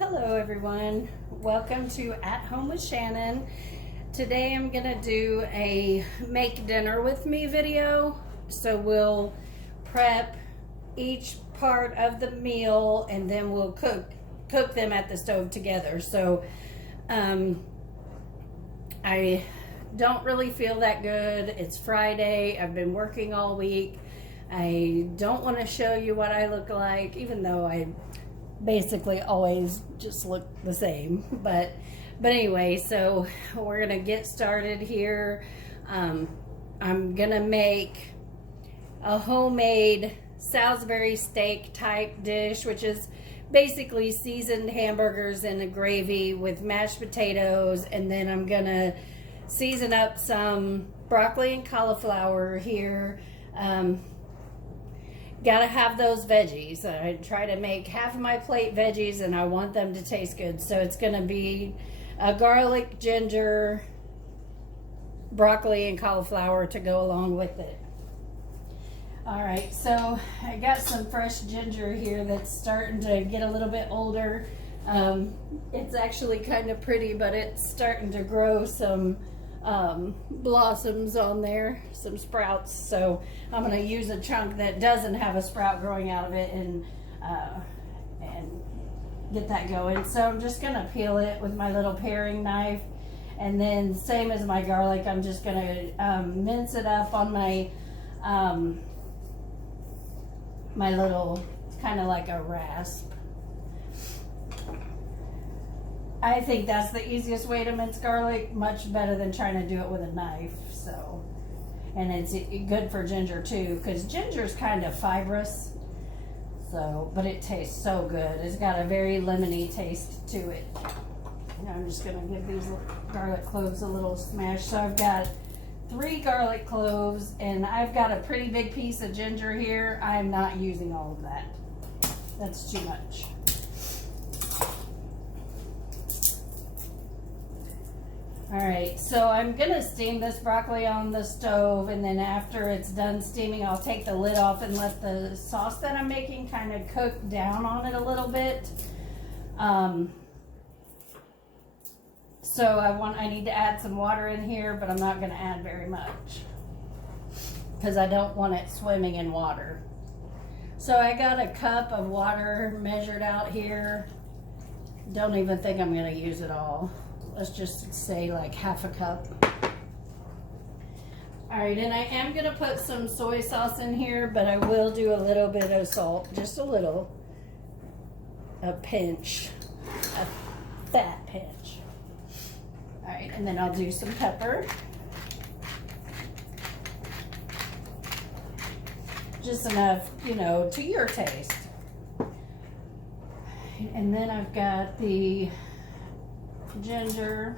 Hello everyone, welcome to At Home with Shannon. Today I'm gonna do a make dinner with me video. So we'll prep each part of the meal and then we'll cook them at the stove together. So I don't really feel that good. It's Friday, I've been working all week. I don't want to show you what I look like, even though I basically always just look the same, but anyway, so we're gonna get started here. I'm gonna make a homemade Salisbury steak type dish, which is basically seasoned hamburgers in a gravy with mashed potatoes, and then I'm gonna season up some broccoli and cauliflower here. Gotta have those veggies. I try to make half of my plate veggies and I want them to taste good. So it's gonna be a garlic, ginger, broccoli, and cauliflower to go along with it. All right, so I got some fresh ginger here that's starting to get a little bit older. It's actually kind of pretty, but it's starting to grow some blossoms on there, some sprouts. So I'm going to use a chunk that doesn't have a sprout growing out of it and get that going. So I'm just going to peel it with my little paring knife, and then same as my garlic, I'm just going to mince it up on my my little, kind of like a rasp. I think that's the easiest way to mince garlic, much better than trying to do it with a knife. So, and it's good for ginger too, because ginger is kind of fibrous. So, but it tastes so good. It's got a very lemony taste to it. Now I'm just gonna give these garlic cloves a little smash. So I've got 3 garlic cloves, and I've got a pretty big piece of ginger here. I'm not using all of that. That's too much. All right, so I'm gonna steam this broccoli on the stove, and then after it's done steaming, I'll take the lid off and let the sauce that I'm making kind of cook down on it a little bit. So I need to add some water in here, but I'm not gonna add very much because I don't want it swimming in water. So I got a cup of water measured out here. Don't even think I'm gonna use it all. Let's just say like half a cup. All right, and I am gonna put some soy sauce in here, but I will do a little bit of salt, just a little, a pinch, a fat pinch. All right, and then I'll do some pepper. Just enough, you know, to your taste. And then I've got the ginger.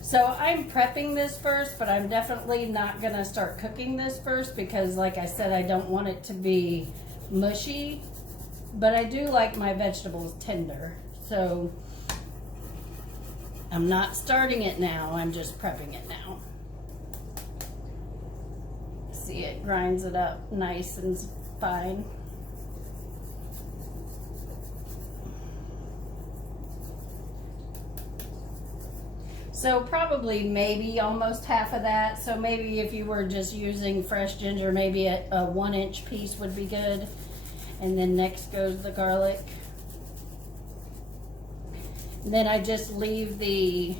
So I'm prepping this first, but I'm definitely not gonna start cooking this first because, like I said, I don't want it to be mushy, but I do like my vegetables tender. So I'm not starting it now, I'm just prepping it now. See, it grinds it up nice and fine. So probably maybe almost half of that. So maybe if you were just using fresh ginger, maybe a 1-inch piece would be good. And then next goes the garlic. And then I just leave the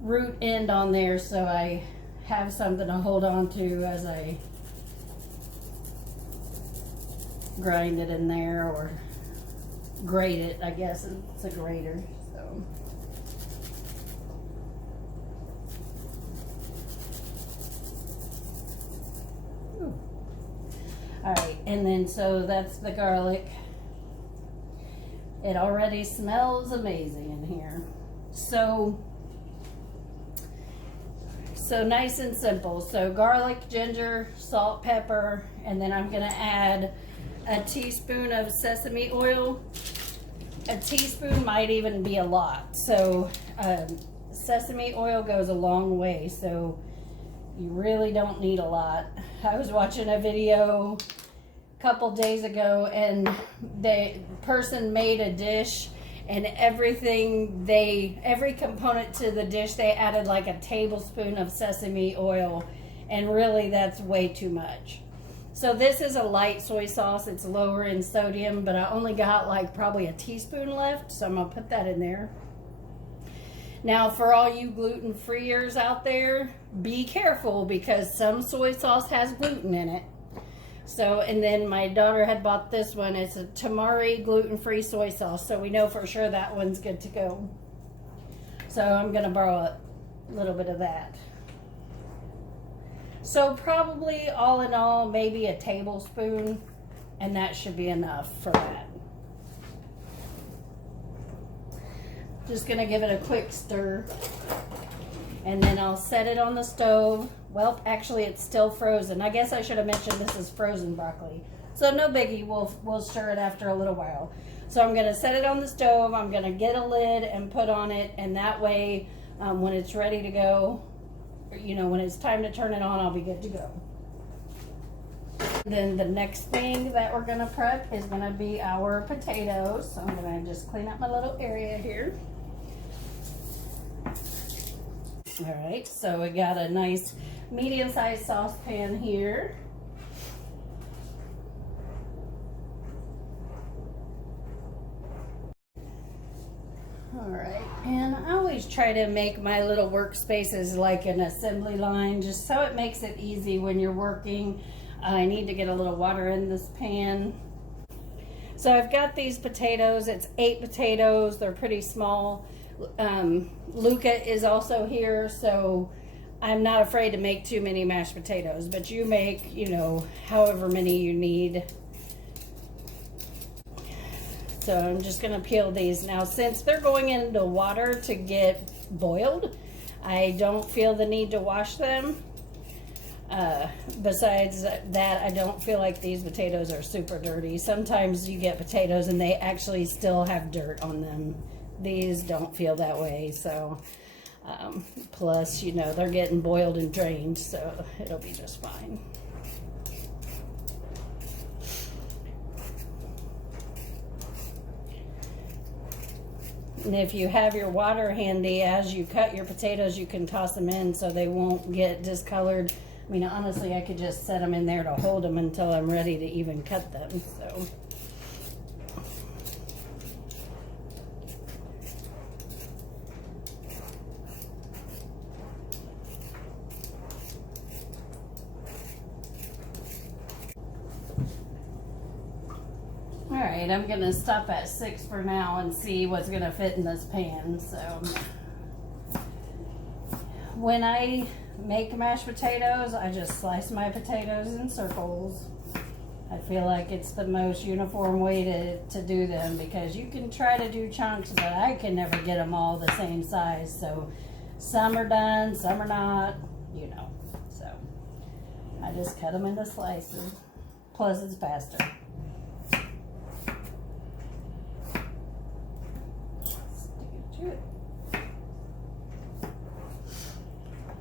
root end on there so I have something to hold on to as I grind it in there, or grate it, I guess it's a grater. So all right, and then so that's the garlic. It already smells amazing in here. So nice and simple. So garlic, ginger, salt, pepper, and then I'm gonna add a teaspoon of sesame oil. A teaspoon might even be a lot. So sesame oil goes a long way. So You really don't need a lot. I was watching a video a couple days ago, and the person made a dish, and every component to the dish, they added like a tablespoon of sesame oil, and really that's way too much. So this is a light soy sauce. It's lower in sodium, but I only got like probably a teaspoon left, so I'm gonna put that in there. Now, for all you gluten-freers out there, be careful because some soy sauce has gluten in it. So, and then my daughter had bought this one. It's a tamari gluten-free soy sauce, so we know for sure that one's good to go. So I'm gonna borrow a little bit of that. So probably all in all, maybe a tablespoon, and that should be enough for that. Just gonna give it a quick stir, and then I'll set it on the stove. Well, actually it's still frozen. I guess I should have mentioned this is frozen broccoli. So no biggie, we'll stir it after a little while. So I'm gonna set it on the stove. I'm gonna get a lid and put on it, and that way when it's ready to go, you know, when it's time to turn it on, I'll be good to go. Then the next thing that we're gonna prep is gonna be our potatoes. So I'm gonna just clean up my little area here. All right, so we got a nice medium-sized saucepan here. All right, and I always try to make my little workspaces like an assembly line, just so it makes it easy when you're working. I need to get a little water in this pan. So I've got these potatoes. It's 8 potatoes. They're pretty small. Luca is also here, so I'm not afraid to make too many mashed potatoes, but you make, you know, however many you need. So I'm just gonna peel these. Now, since they're going into water to get boiled, I don't feel the need to wash them. Besides that, I don't feel like these potatoes are super dirty. Sometimes you get potatoes and they actually still have dirt on them. These don't feel that way. So, plus, you know, they're getting boiled and drained, so it'll be just fine. And if you have your water handy, as you cut your potatoes, you can toss them in so they won't get discolored. I mean, honestly, I could just set them in there to hold them until I'm ready to even cut them. So, all right, I'm gonna stop at 6 for now and see what's gonna fit in this pan. So, when I make mashed potatoes, I just slice my potatoes in circles. I feel like it's the most uniform way to do them, because you can try to do chunks, but I can never get them all the same size. So some are done, some are not, you know. So I just cut them into slices. Plus it's faster.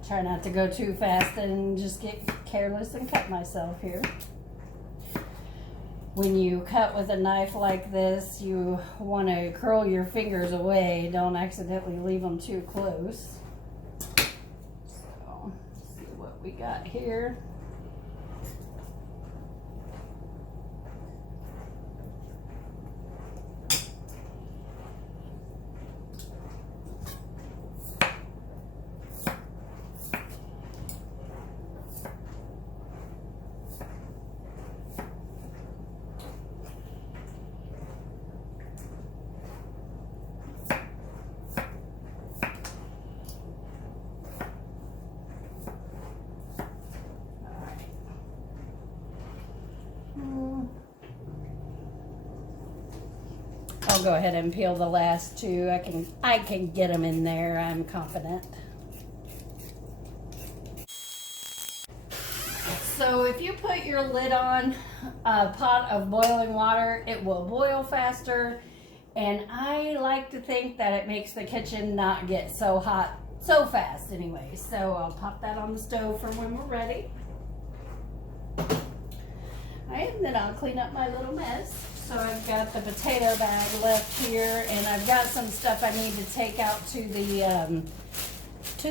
Try not to go too fast and just get careless and cut myself here. When you cut with a knife like this, you want to curl your fingers away. Don't accidentally leave them too close. So, let's see what we got here. I'll go ahead and peel the last 2. I can get them in there, I'm confident. So if you put your lid on a pot of boiling water, it will boil faster, and I like to think that it makes the kitchen not get so hot so fast anyway. So I'll pop that on the stove for when we're ready. All right, and then I'll clean up my little mess. So I've got the potato bag left here, and I've got some stuff I need to take out to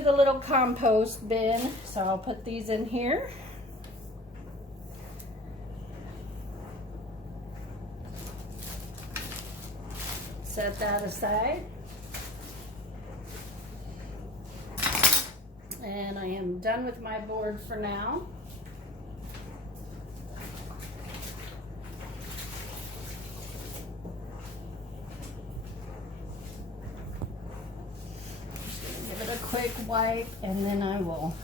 the little compost bin. So I'll put these in here. Set that aside. And I am done with my board for now. Just gonna give it a quick wipe, and then I will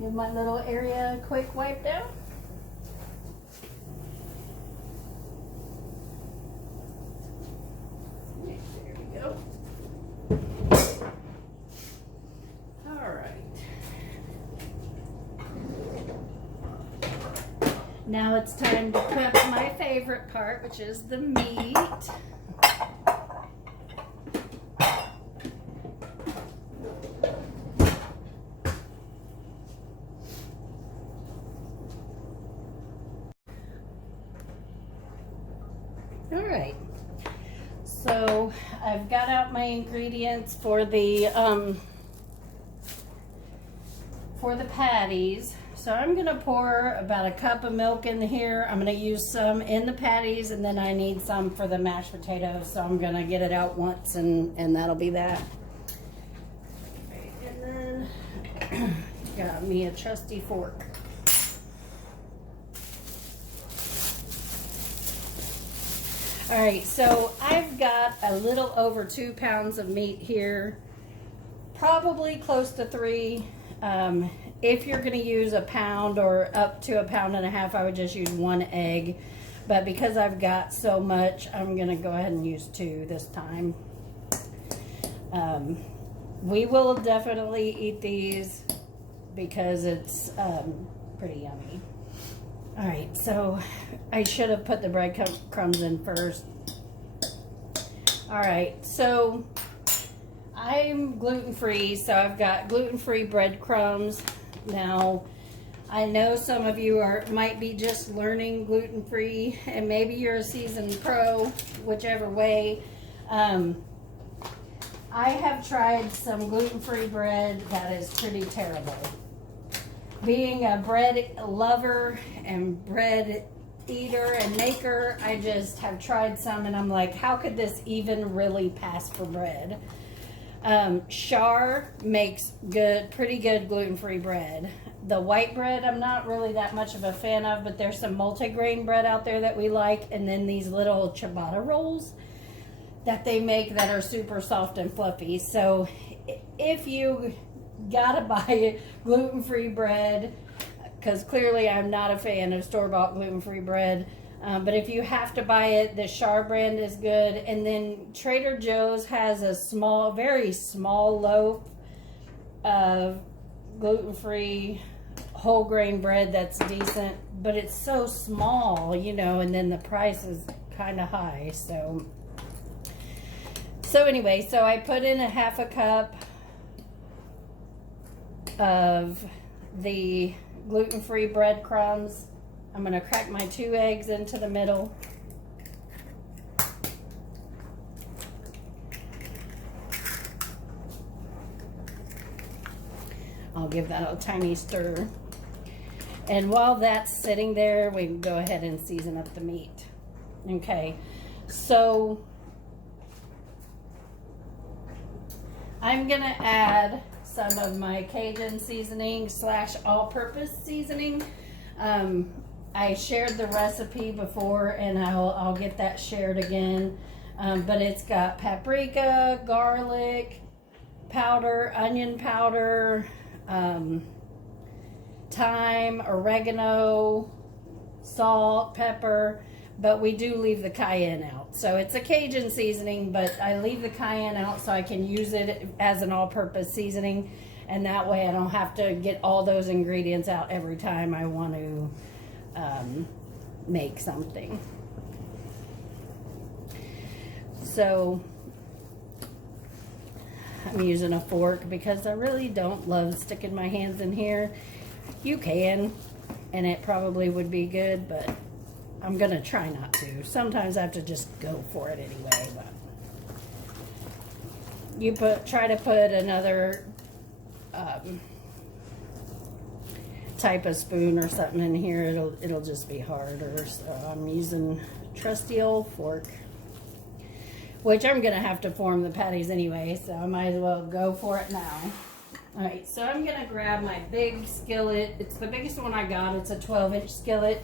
give my little area a quick wipe down. There we go. All right. Now it's time to cook my favorite part, which is the meat. All right, so I've got out my ingredients for the patties. So I'm gonna pour about a cup of milk in here. I'm gonna use some in the patties, and then I need some for the mashed potatoes. So I'm gonna get it out once, and that'll be that. Right, and then got me a trusty fork. All right, so I've got a little over 2 pounds of meat here, probably close to 3. If you're going to use a pound or up to 1.5 pounds, I would just use 1 egg. But because I've got so much, I'm going to go ahead and use 2 this time. We will definitely eat these because it's pretty yummy. All right, so I should have put the breadcrumbs in first. All right, so I'm gluten-free, so I've got gluten-free breadcrumbs. Now, I know some of you might be just learning gluten-free, and maybe you're a seasoned pro, whichever way. I have tried some gluten-free bread that is pretty terrible. Being a bread lover and bread eater and maker, I just have tried some, and I'm like, how could this even really pass for bread? Char makes pretty good gluten-free bread. The white bread, I'm not really that much of a fan of, but there's some multigrain bread out there that we like, and then these little ciabatta rolls that they make that are super soft and fluffy. So if you gotta buy gluten-free bread, because clearly I'm not a fan of store-bought gluten-free bread, but if you have to buy it, the Char brand is good. And then Trader Joe's has a very small loaf of gluten-free whole grain bread that's decent, but it's so small, you know, and then the price is kind of high. So anyway, so I put in 1/2 cup of the gluten-free breadcrumbs. I'm going to crack my 2 eggs into the middle. I'll give that a tiny stir. And while that's sitting there, we can go ahead and season up the meat. Okay, so I'm going to add some of my Cajun seasoning / all-purpose seasoning. I shared the recipe before, and I'll get that shared again. But it's got paprika, garlic powder, onion powder, thyme, oregano, salt, pepper, but we do leave the cayenne out. So it's a Cajun seasoning, but I leave the cayenne out so I can use it as an all-purpose seasoning, and that way I don't have to get all those ingredients out every time I want to make something. So I'm using a fork because I really don't love sticking my hands in here. You can, and it probably would be good, but I'm gonna try not to. Sometimes I have to just go for it anyway. But you try to put another type of spoon or something in here. It'll just be harder. So I'm using trusty old fork, which I'm gonna have to form the patties anyway. So I might as well go for it now. All right, so I'm gonna grab my big skillet. It's the biggest one I got. It's a 12-inch skillet.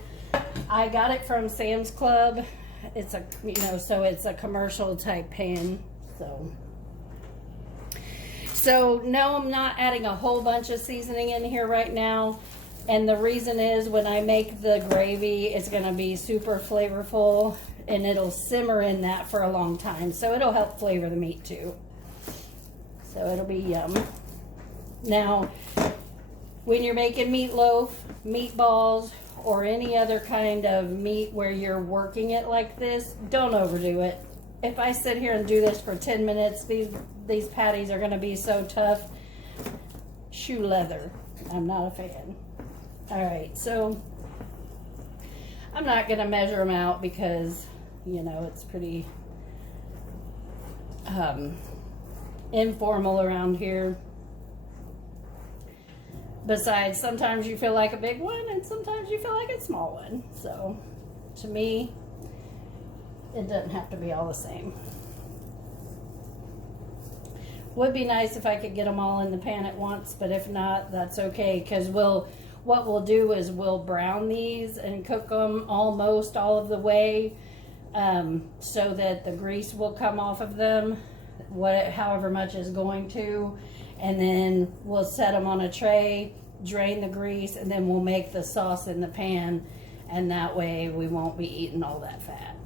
I got it from Sam's Club. It's a, so it's a commercial type pan. So no, I'm not adding a whole bunch of seasoning in here right now. And the reason is when I make the gravy, it's gonna be super flavorful and it'll simmer in that for a long time. So it'll help flavor the meat too. So it'll be yum. Now, when you're making meatloaf, meatballs, or any other kind of meat where you're working it like this, don't overdo it. If I sit here and do this for 10 minutes, these patties are gonna be so tough. Shoe leather. I'm not a fan. All right, so I'm not gonna measure them out because, it's pretty informal around here. Besides, sometimes you feel like a big one and sometimes you feel like a small one. So to me, it doesn't have to be all the same. Would be nice if I could get them all in the pan at once, but if not, that's okay, because what we'll do is we'll brown these and cook them almost all of the way, so that the grease will come off of them, however much is going to, and then we'll set them on a tray, drain the grease, and then we'll make the sauce in the pan, and that way we won't be eating all that fat.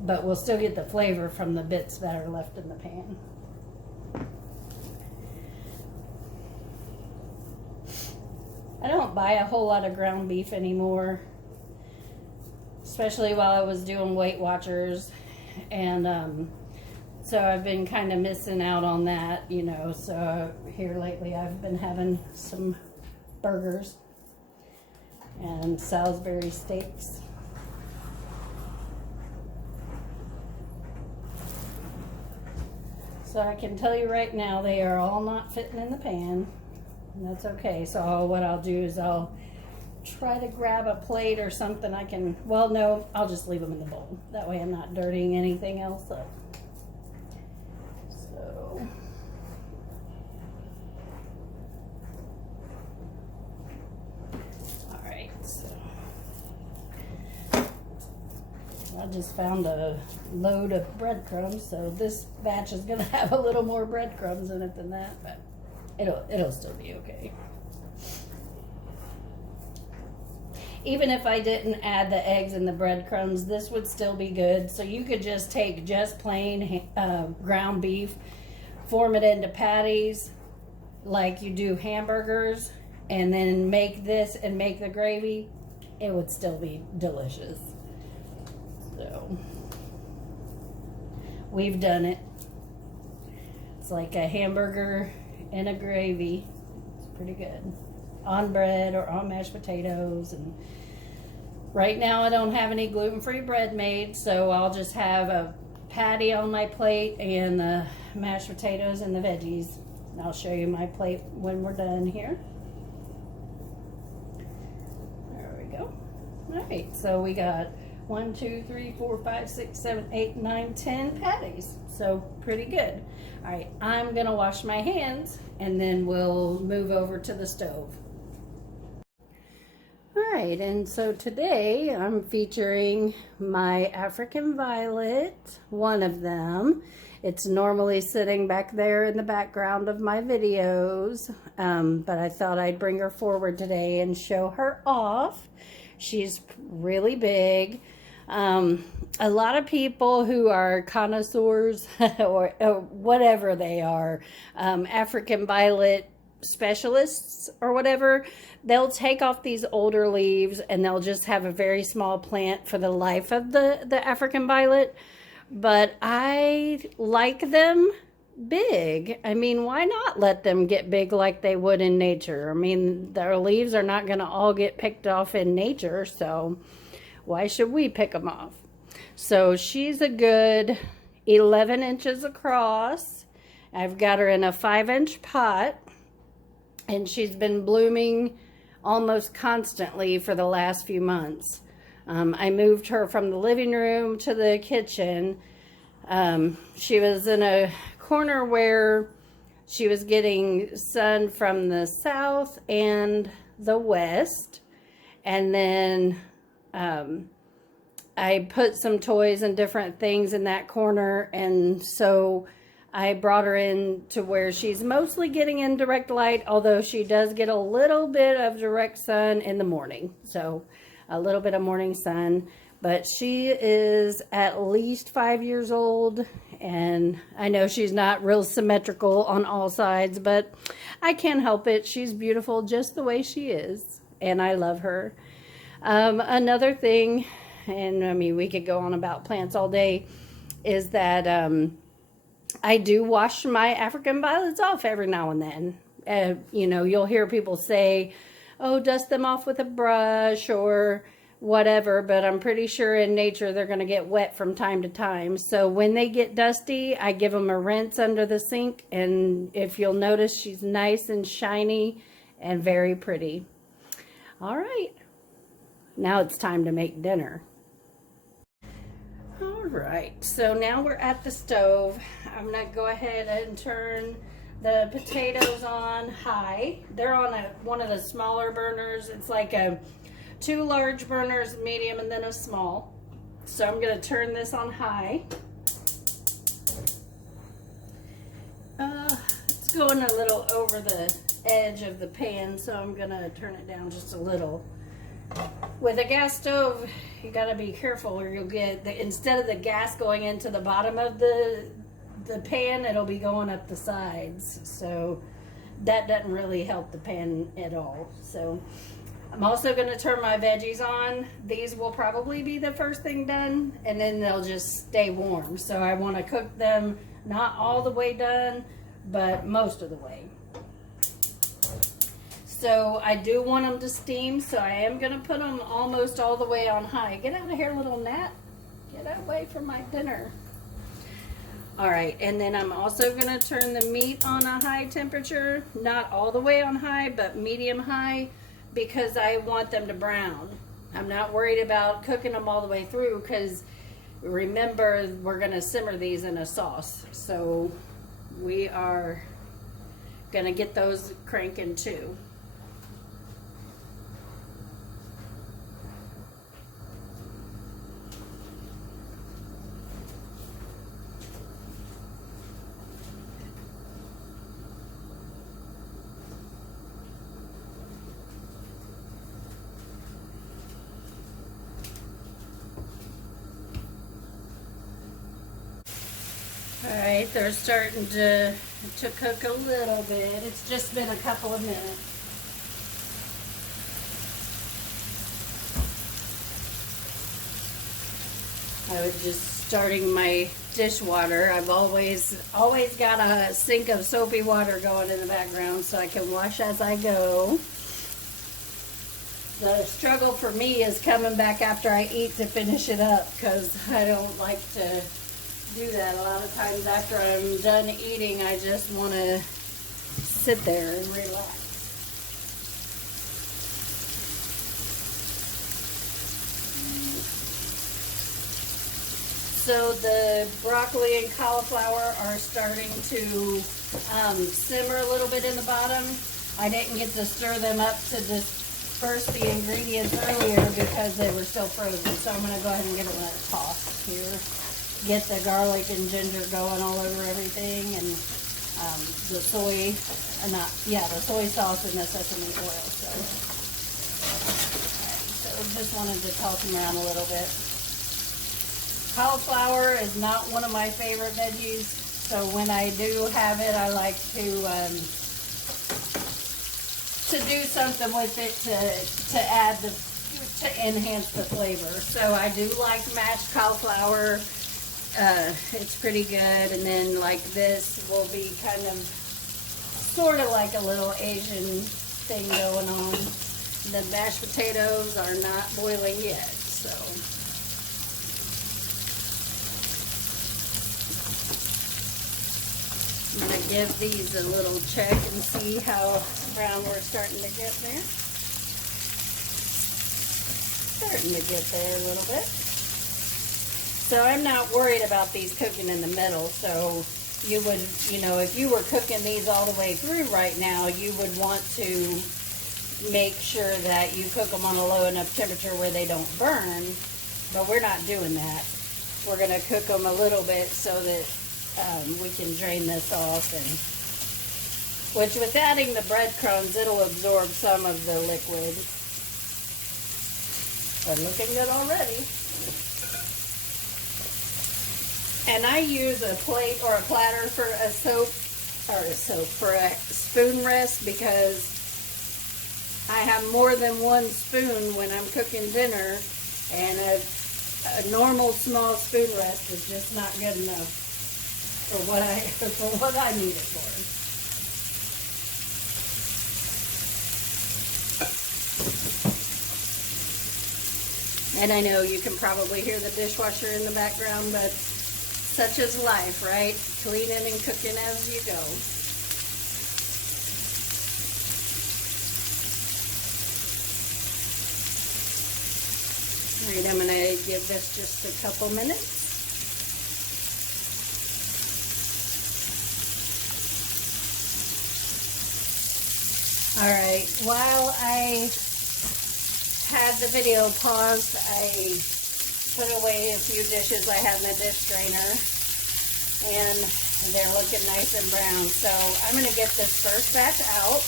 But we'll still get the flavor from the bits that are left in the pan. I don't buy a whole lot of ground beef anymore, especially while I was doing Weight Watchers, and so I've been kind of missing out on that, so here lately I've been having some burgers and Salisbury steaks. So I can tell you right now, they are all not fitting in the pan, and that's okay. So what I'll do is I'll try to grab a plate or something I can, well, no, I'll just leave them in the bowl. That way I'm not dirtying anything else up. So, all right, so I just found a load of breadcrumbs, so this batch is gonna have a little more breadcrumbs in it than that, but it'll still be okay. Even if I didn't add the eggs and the breadcrumbs, this would still be good. So you could just take just plain ground beef, form it into patties like you do hamburgers, and then make this and make the gravy. It would still be delicious. So we've done it. It's like a hamburger and a gravy. It's pretty good on bread or on mashed potatoes. And right now I don't have any gluten-free bread made, so I'll just have a patty on my plate and the mashed potatoes and the veggies. And I'll show you my plate when we're done here. There we go. All right, so we got 1, 2, 3, 4, 5, 6, 7, 8, 9, 10 patties. So pretty good. All right, I'm gonna wash my hands and then we'll move over to the stove. All right, and so today I'm featuring my African violet, one of them. It's normally sitting back there in the background of my videos, but I thought I'd bring her forward today and show her off. She's really big. A lot of people who are connoisseurs or whatever they are, African violet specialists or whatever, they'll take off these older leaves and they'll just have a very small plant for the life of the African violet. but I like them big. I mean, why not let them get big like they would in nature? I mean, their leaves are not going to all get picked off in nature, so why should we pick them off? So she's a good 11 inches across. I've got her in a 5-inch pot, and she's been blooming almost constantly for the last few months. I moved her from the living room to the kitchen. She was in a corner where she was getting sun from the south and the west, and then I put some toys and different things in that corner, and so I brought her in to where she's mostly getting in direct light, although she does get a little bit of direct sun in the morning, so a little bit of morning sun. But she is at least 5 years old, and I know she's not real symmetrical on all sides, but I can't help it. She's beautiful just the way she is, and I love her. Another thing, and I mean, we could go on about plants all day, is that I do wash my African violets off every now and then. You know, you'll hear people say, oh, dust them off with a brush or whatever, but I'm pretty sure in nature they're going to get wet from time to time. So when they get dusty, I give them a rinse under the sink, and if you'll notice, she's nice and shiny and very pretty. All right, now it's time to make dinner. All right, so now we're at the stove. I'm going to go ahead and turn the potatoes on high. They're on one of the smaller burners. It's like two large burners, medium, and then a small. So I'm going to turn this on high. It's going a little over the edge of the pan, so I'm going to turn it down just a little. With a gas stove, you got to be careful, or you'll get instead of the gas going into the bottom of the pan, it'll be going up the sides. So that doesn't really help the pan at all. So I'm also going to turn my veggies on. These will probably be the first thing done, and then they'll just stay warm. So I want to cook them not all the way done, but most of the way. So I do want them to steam, so I am going to put them almost all the way on high. Get out of here, little gnat. Get away from my dinner. All right, and then I'm also going to turn the meat on a high temperature. Not all the way on high, but medium high, because I want them to brown. I'm not worried about cooking them all the way through, because remember, we're going to simmer these in a sauce. So we are going to get those cranking too. Alright, they're starting to cook a little bit. It's just been a couple of minutes. I was just starting my dishwater. I've always got a sink of soapy water going in the background so I can wash as I go. The struggle for me is coming back after I eat to finish it up, because I don't like to do that. A lot of times after I'm done eating, I just want to sit there and relax. So the broccoli and cauliflower are starting to simmer a little bit in the bottom. I didn't get to stir them up to disperse the ingredients earlier because they were still frozen. So I'm going to go ahead and give it a toss here. Get the garlic and ginger going all over everything, and the soy sauce and the sesame oil. So just wanted to toss them around a little bit. Cauliflower is not one of my favorite veggies, so when I do have it, I like to do something with it to enhance the flavor. So I do like mashed cauliflower. it's pretty good. And then like this will be kind of sort of like a little Asian thing going on. The mashed potatoes are not boiling yet, so. I'm going to give these a little check and see how brown we're starting to get there. Starting to get there a little bit. So I'm not worried about these cooking in the middle. So you would, you know, if you were cooking these all the way through right now, you would want to make sure that you cook them on a low enough temperature where they don't burn. But we're not doing that. We're going to cook them a little bit so that we can drain this off, and which with adding the breadcrumbs, it'll absorb some of the liquid. But looking good already. And I use a plate or a platter for a spoon rest, because I have more than one spoon when I'm cooking dinner, and a normal small spoon rest is just not good enough for what I need it for. And I know you can probably hear the dishwasher in the background, but such is life, right? Cleaning and cooking as you go. All right, I'm going to give this just a couple minutes. All right, while I had the video paused, I put away a few dishes I have in the dish drainer, and they're looking nice and brown. So I'm going to get this first batch out.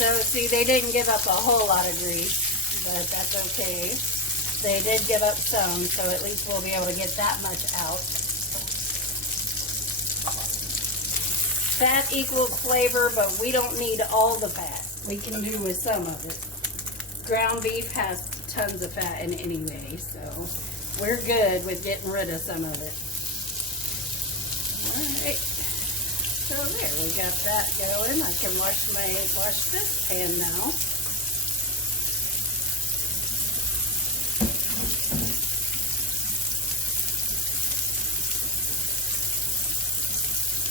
So see, they didn't give up a whole lot of grease, but that's okay. They did give up some, so at least we'll be able to get that much out. Fat equals flavor, but we don't need all the fat. We can do with some of it. Ground beef has tons of fat in it anyway, so we're good with getting rid of some of it. Alright, so there, we got that going. I can wash this pan now.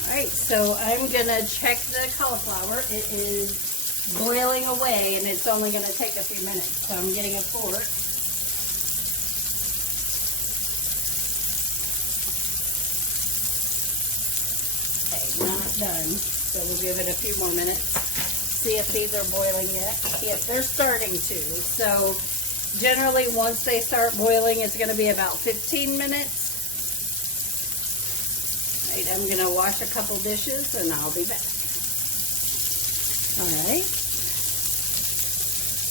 Alright, so I'm gonna check the cauliflower. It is boiling away, and it's only gonna take a few minutes. So I'm getting a fork. Okay, not done. So we'll give it a few more minutes. See if these are boiling yet. Yes, they're starting to. So generally, once they start boiling, it's gonna be about 15 minutes. Right, I'm going to wash a couple dishes and I'll be back. Alright.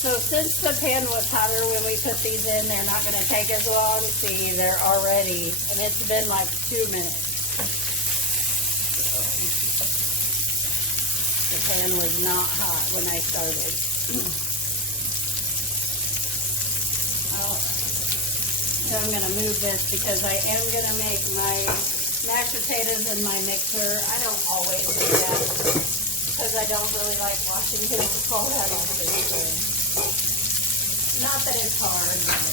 So since the pan was hotter when we put these in, they're not going to take as long. See, they're already, and it's been like 2 minutes. So, the pan was not hot when I started. Alright. So I'm going to move this because I am going to make my mashed potatoes in my mixer. I don't always do that because I don't really like washing it all that often. So. Not that it's hard, but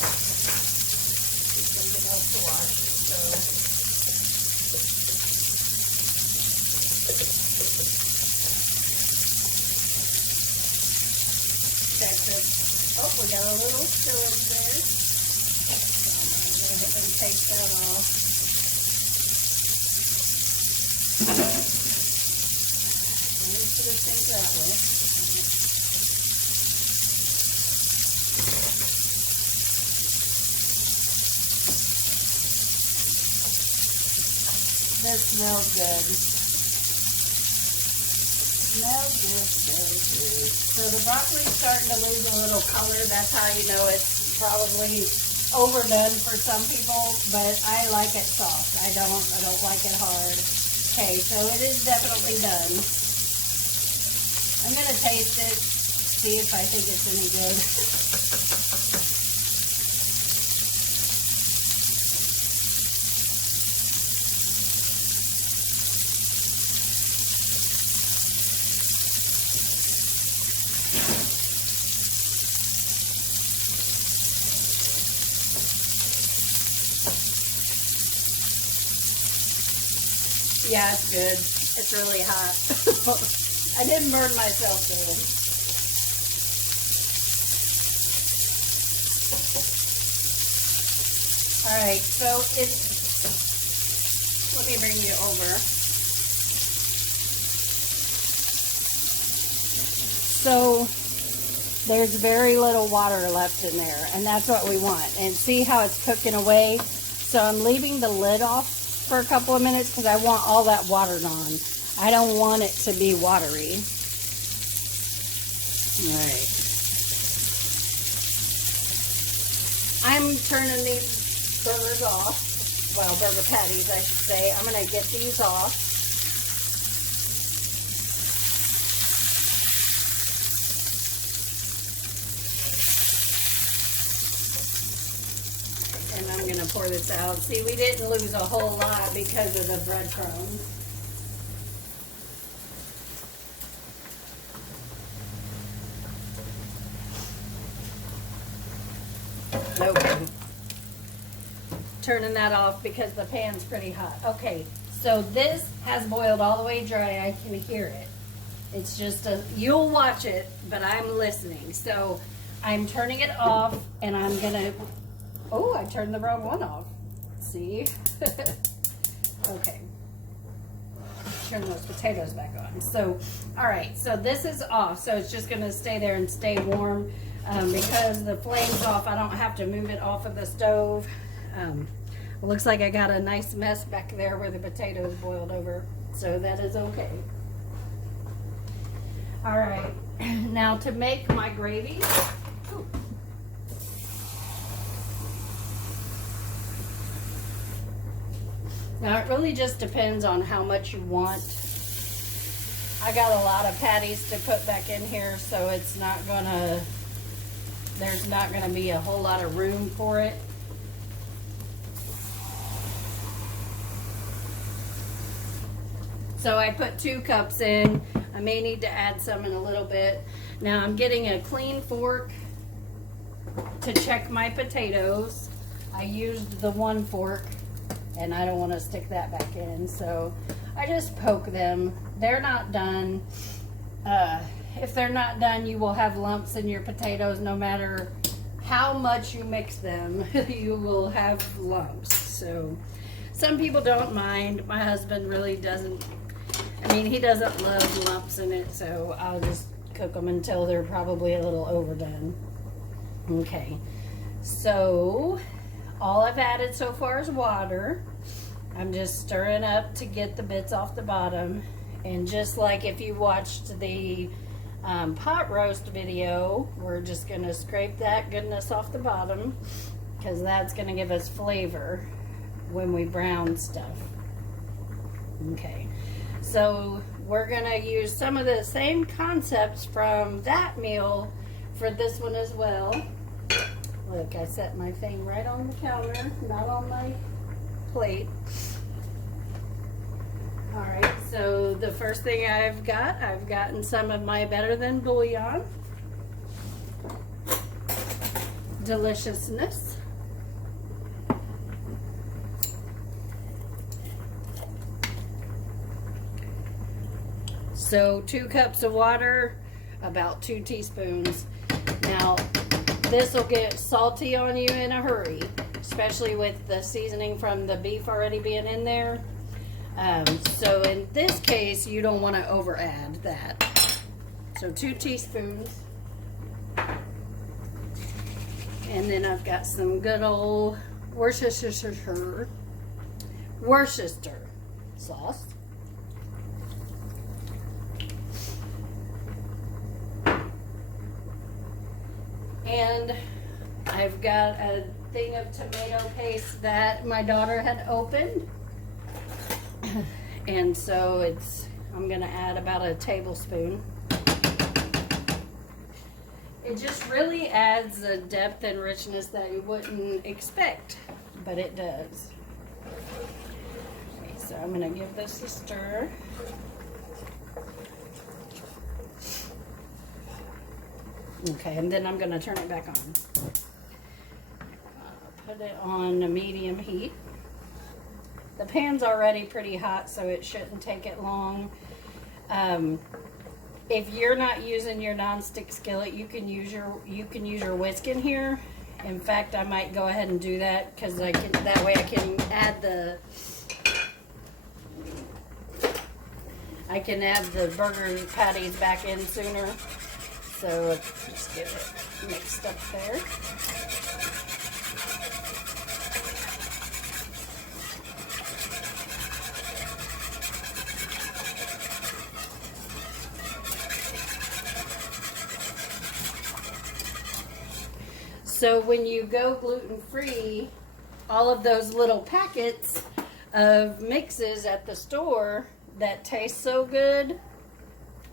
it's something else to wash. So. Check this. Oh, we got a little spillage there. So I'm going to go ahead and take that off. Things that way. This smells good. Smells good, so good. So the broccoli's starting to lose a little color. That's how you know it's probably overdone for some people, but I like it soft. I don't like it hard. Okay, so it is definitely done. I'm going to taste it, see if I think it's any good. Yeah, it's good. It's really hot. I didn't burn myself though. All right, so let me bring you over. So there's very little water left in there, and that's what we want. And see how it's cooking away? So I'm leaving the lid off for a couple of minutes because I want all that water gone. I don't want it to be watery. All right. I'm turning these burgers off. Well, burger patties, I should say. I'm going to get these off. And I'm going to pour this out. See, we didn't lose a whole lot because of the breadcrumbs. Okay. Turning that off because the pan's pretty hot. Okay, so this has boiled all the way dry. I can hear it. It's just you'll watch it, but I'm listening. So I'm turning it off, and I'm gonna, oh, I turned the wrong one off. See? Okay. Turn those potatoes back on. So, all right, so this is off. So it's just gonna stay there and stay warm. Because the flame's off, I don't have to move it off of the stove. It looks like I got a nice mess back there where the potatoes boiled over, so that is okay. All right, now to make my gravy. Now it really just depends on how much you want. I got a lot of patties to put back in here, so it's not gonna, there's not gonna be a whole lot of room for it. So I put 2 cups in. I may need to add some in a little bit. Now I'm getting a clean fork to check my potatoes. I used the 1 fork and I don't want to stick that back in, so I just poke them. They're not done. If they're not done, you will have lumps in your potatoes no matter how much you mix them. You will have lumps. So some people don't mind. My husband really doesn't. I mean, he doesn't love lumps in it, so I'll just cook them until they're probably a little overdone. Okay, so all I've added so far is water. I'm just stirring up to get the bits off the bottom. And just like if you watched the pot roast video, we're just going to scrape that goodness off the bottom because that's going to give us flavor when we brown stuff. Okay, so we're going to use some of the same concepts from that meal for this one as well. Look, I set my thing right on the counter, not on my plate. All right, so the first thing I've gotten some of my Better Than bouillon. Deliciousness. So 2 cups of water, about 2 teaspoons. Now, this will get salty on you in a hurry, especially with the seasoning from the beef already being in there. So in this case, you don't want to over add that. So 2 teaspoons. And then I've got some good old Worcestershire sauce. And I've got a thing of tomato paste that my daughter had opened. And so I'm gonna add about a tablespoon. It just really adds a depth and richness that you wouldn't expect, but it does. Okay, so I'm gonna give this a stir. Okay, and then I'm gonna turn it back on. Put it on a medium heat. The pan's already pretty hot, so it shouldn't take it long. If you're not using your nonstick skillet, you can use your whisk in here. In fact, I might go ahead and do that because that way I can add the burger patties back in sooner. So let's just get it mixed up there. So when you go gluten-free, all of those little packets of mixes at the store that taste so good,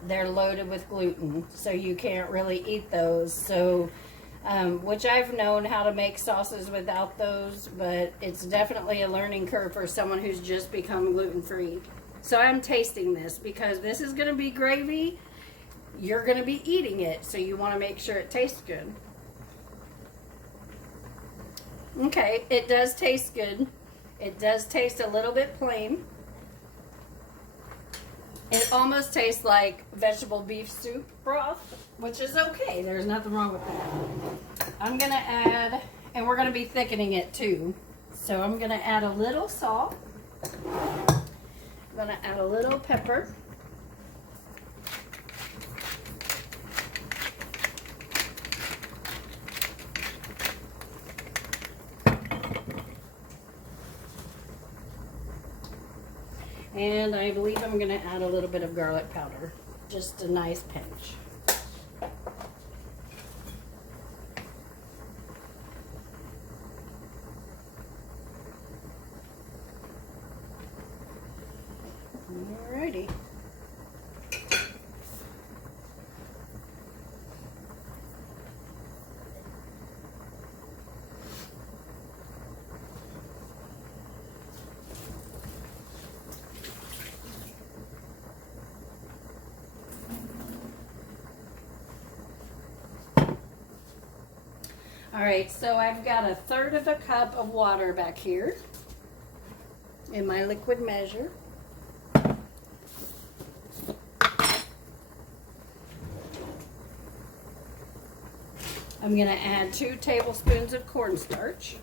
they're loaded with gluten, so you can't really eat those. So, which I've known how to make sauces without those, but it's definitely a learning curve for someone who's just become gluten-free. So I'm tasting this because this is going to be gravy. You're going to be eating it, so you want to make sure it tastes good. Okay, it does taste good. It does taste a little bit plain. It almost tastes like vegetable beef soup broth, which is okay. There's nothing wrong with that. I'm going to add, and we're going to be thickening it too. So I'm going to add a little salt. I'm going to add a little pepper. And I believe I'm going to add a little bit of garlic powder. Just a nice pinch. Alrighty. All right, so I've got 1/3 of a cup of water back here in my liquid measure. I'm going to add 2 tablespoons of cornstarch.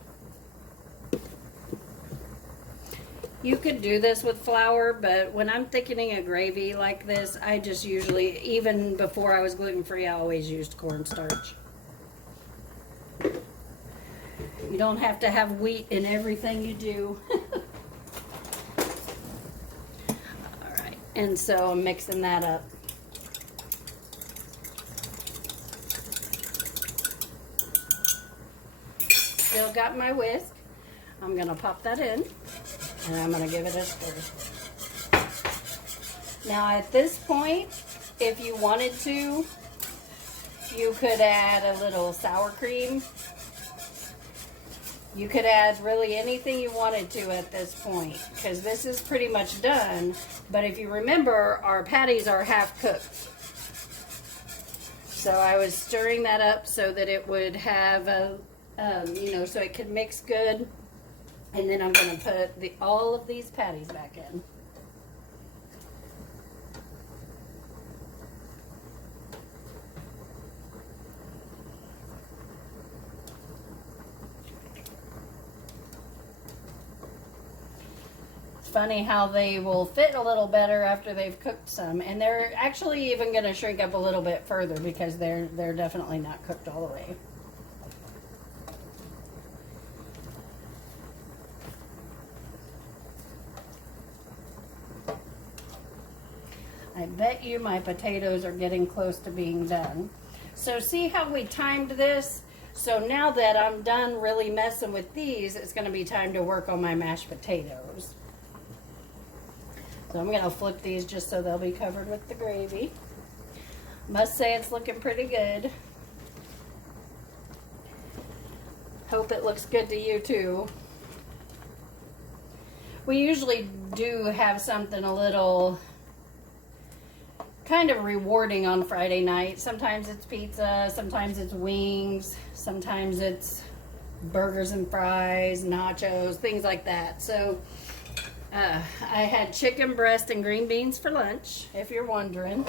You could do this with flour, but when I'm thickening a gravy like this, I just usually, even before I was gluten-free, I always used cornstarch. You don't have to have wheat in everything you do. All right, and so I'm mixing that up. Still got my whisk. I'm gonna pop that in, and I'm gonna give it a stir. Now at this point, if you wanted to, you could add a little sour cream. You could add really anything you wanted to at this point, because this is pretty much done. But if you remember, our patties are half cooked. So I was stirring that up so that it would have a, so it could mix good. And then I'm going to put all of these patties back in. Funny how they will fit a little better after they've cooked some, and they're actually even going to shrink up a little bit further because they're definitely not cooked all the way. I bet you my potatoes are getting close to being done. So see how we timed this? So now that I'm done really messing with these, it's going to be time to work on my mashed potatoes. So I'm going to flip these just so they'll be covered with the gravy. Must say it's looking pretty good. Hope it looks good to you too. We usually do have something a little kind of rewarding on Friday night. Sometimes it's pizza, sometimes it's wings, sometimes it's burgers and fries, nachos, things like that. So I had chicken breast and green beans for lunch, if you're wondering.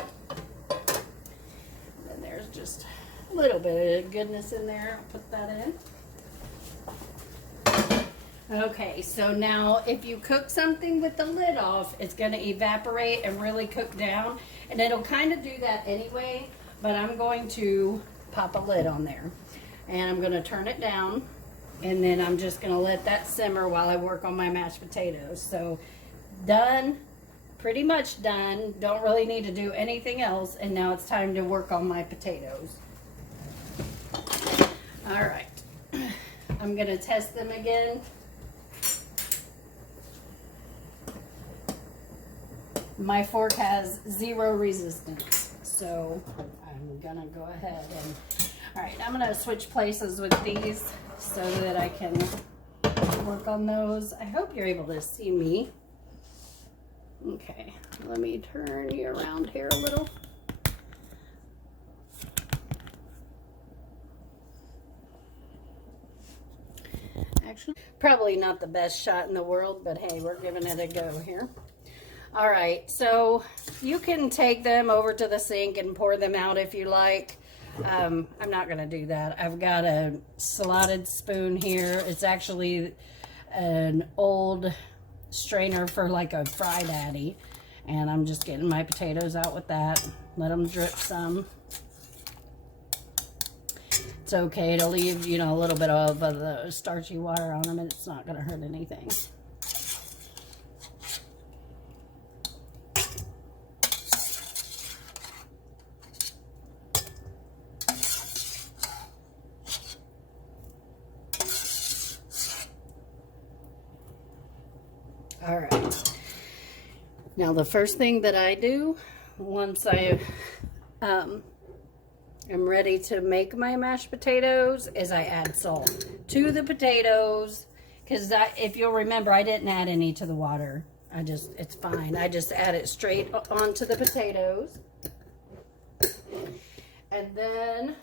And there's just a little bit of goodness in there. I'll put that in. Okay, so now if you cook something with the lid off, it's going to evaporate and really cook down. And it'll kind of do that anyway, but I'm going to pop a lid on there. And I'm going to turn it down. And then I'm just going to let that simmer while I work on my mashed potatoes. So done, pretty much done. Don't really need to do anything else. And now it's time to work on my potatoes. All right. I'm going to test them again. My fork has 0 resistance. So I'm going to go ahead and... All right, I'm going to switch places with these so that I can work on those. I hope you're able to see me. Okay, let me turn you around here a little. Actually, probably not the best shot in the world, but hey, we're giving it a go here. All right, so you can take them over to the sink and pour them out if you like. I'm not going to do that. I've got a slotted spoon here. It's actually an old strainer for like a fry daddy. And I'm just getting my potatoes out with that. Let them drip some. It's okay to leave, you know, a little bit of the starchy water on them, and it's not going to hurt anything. All right. Now the first thing that I do once I am ready to make my mashed potatoes is I add salt to the potatoes, because if you'll remember, I didn't add any to the water. It's fine. I just add it straight onto the potatoes. And then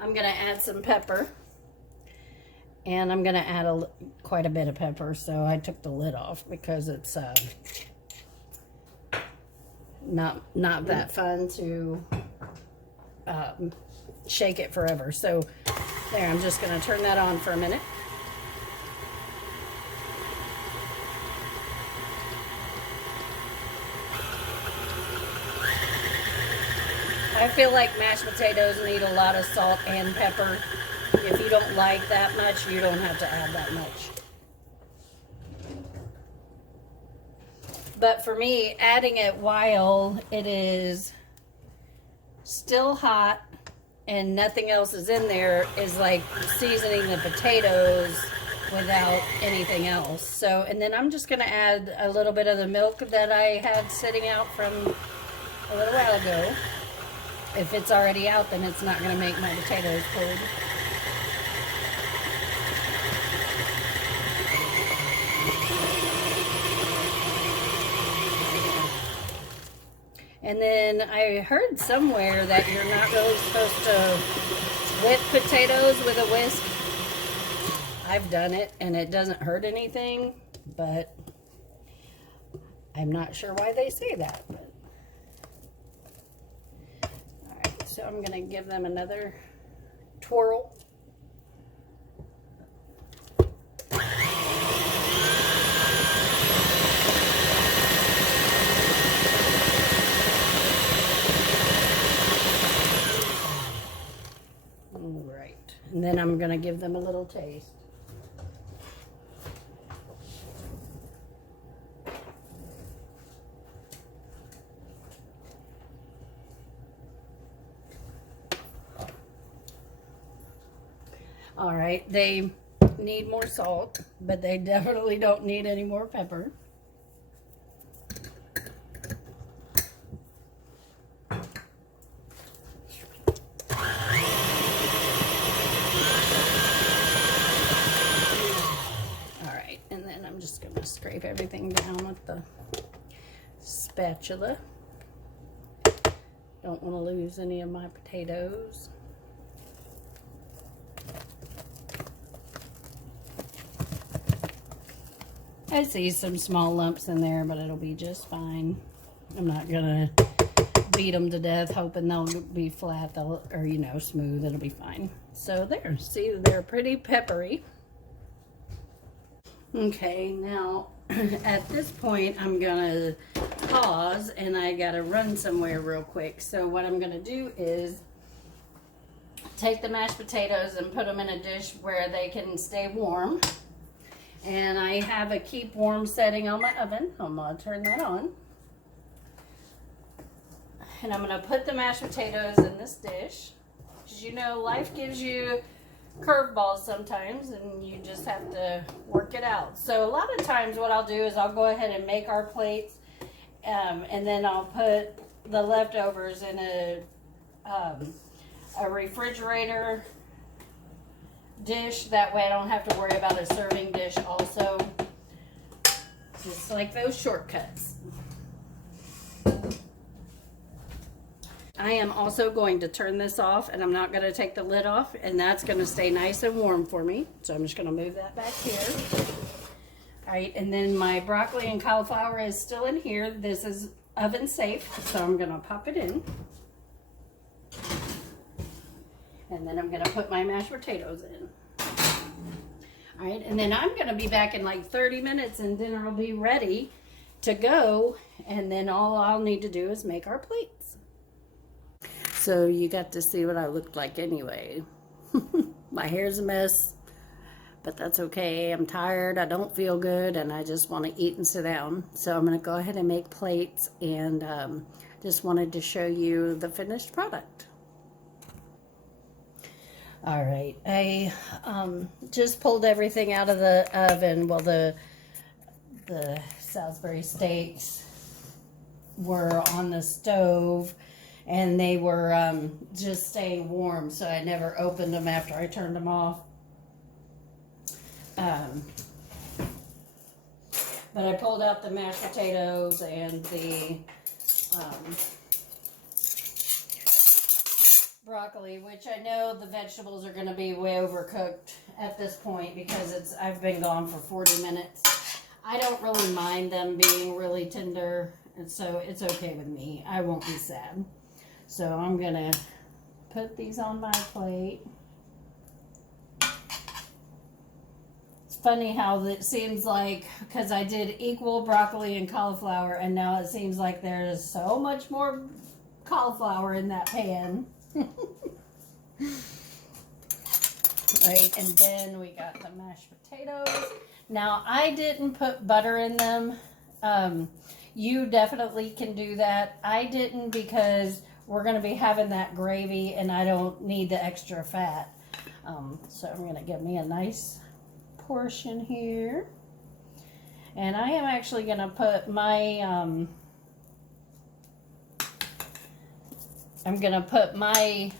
I'm going to add some pepper. And I'm going to add quite a bit of pepper, so I took the lid off because it's not that fun to shake it forever. So there, I'm just going to turn that on for a minute. I feel like mashed potatoes need a lot of salt and pepper. If you don't like that much, you don't have to add that much. But for me, adding it while it is still hot and nothing else is in there is like seasoning the potatoes without anything else. So, and then I'm just going to add a little bit of the milk that I had sitting out from a little while ago. If it's already out, then it's not going to make my potatoes cold. And then I heard somewhere that you're not really supposed to whip potatoes with a whisk. I've done it and it doesn't hurt anything, but I'm not sure why they say that. But. All right, so I'm going to give them another twirl. And then I'm going to give them a little taste. All right, they need more salt, but they definitely don't need any more pepper. Scrape everything down with the spatula. Don't want to lose any of my potatoes. I see some small lumps in there, but it'll be just fine. I'm not gonna beat them to death hoping they'll be flat, or you know, smooth. It'll be fine. So there, see, they're pretty peppery. Okay, now at this point I'm gonna pause, and I gotta run somewhere real quick. So what I'm gonna do is take the mashed potatoes and put them in a dish where they can stay warm. And I have a keep warm setting on my oven. I'm gonna turn that on. And I'm gonna put the mashed potatoes in this dish. Because you know, life gives you curveballs sometimes, and you just have to work it out. So a lot of times what I'll do is I'll go ahead and make our plates, and then I'll put the leftovers in a refrigerator dish. That way I don't have to worry about a serving dish also. Just like those shortcuts. I am also going to turn this off, and I'm not going to take the lid off, and that's going to stay nice and warm for me. So I'm just going to move that back here. All right, and then my broccoli and cauliflower is still in here. This is oven safe, so I'm going to pop it in. And then I'm going to put my mashed potatoes in. All right, and then I'm going to be back in like 30 minutes, and dinner will be ready to go. And then all I'll need to do is make our plates. So you got to see what I looked like anyway. My hair's a mess, but that's okay. I'm tired, I don't feel good, and I just want to eat and sit down. So I'm going to go ahead and make plates, and just wanted to show you the finished product. All right, I just pulled everything out of the oven. Well, the Salisbury steaks were on the stove, and they were just staying warm, so I never opened them after I turned them off. But I pulled out the mashed potatoes and the broccoli, which I know the vegetables are going to be way overcooked at this point because I've been gone for 40 minutes. I don't really mind them being really tender, and so it's okay with me. I won't be sad. So I'm going to put these on my plate. It's funny how it seems like, because I did equal broccoli and cauliflower, and now it seems like there's so much more cauliflower in that pan. Right, and then we got the mashed potatoes. Now, I didn't put butter in them. You definitely can do that. I didn't because we're going to be having that gravy, and I don't need the extra fat. So I'm going to give me a nice portion here. And I am actually going to put my, I'm going to put my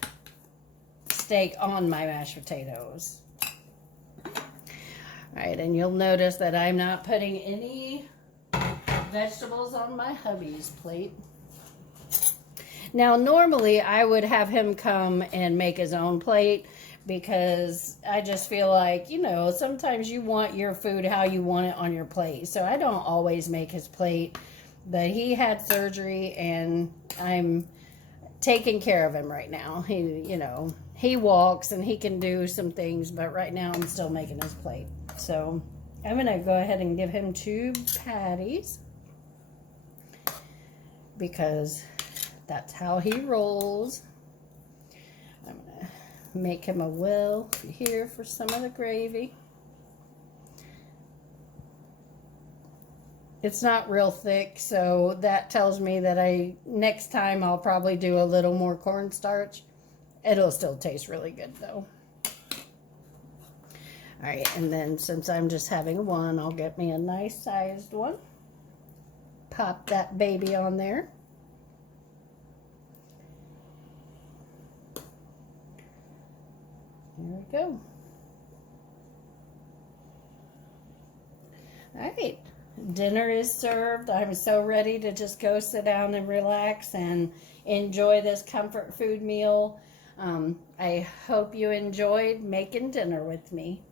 steak on my mashed potatoes. All right, and you'll notice that I'm not putting any vegetables on my hubby's plate. Now, normally I would have him come and make his own plate because I just feel like, you know, sometimes you want your food how you want it on your plate. So I don't always make his plate, but he had surgery and I'm taking care of him right now. He, you know, he walks and he can do some things, but right now I'm still making his plate. So I'm going to go ahead and give him 2 patties because that's how he rolls. I'm going to make him a well here for some of the gravy. It's not real thick, so that tells me that next time I'll probably do a little more cornstarch. It'll still taste really good though. All right, and then since I'm just having one, I'll get me a nice sized one. Pop that baby on there. There we go. All right, dinner is served. I'm so ready to just go sit down and relax and enjoy this comfort food meal. I hope you enjoyed making dinner with me.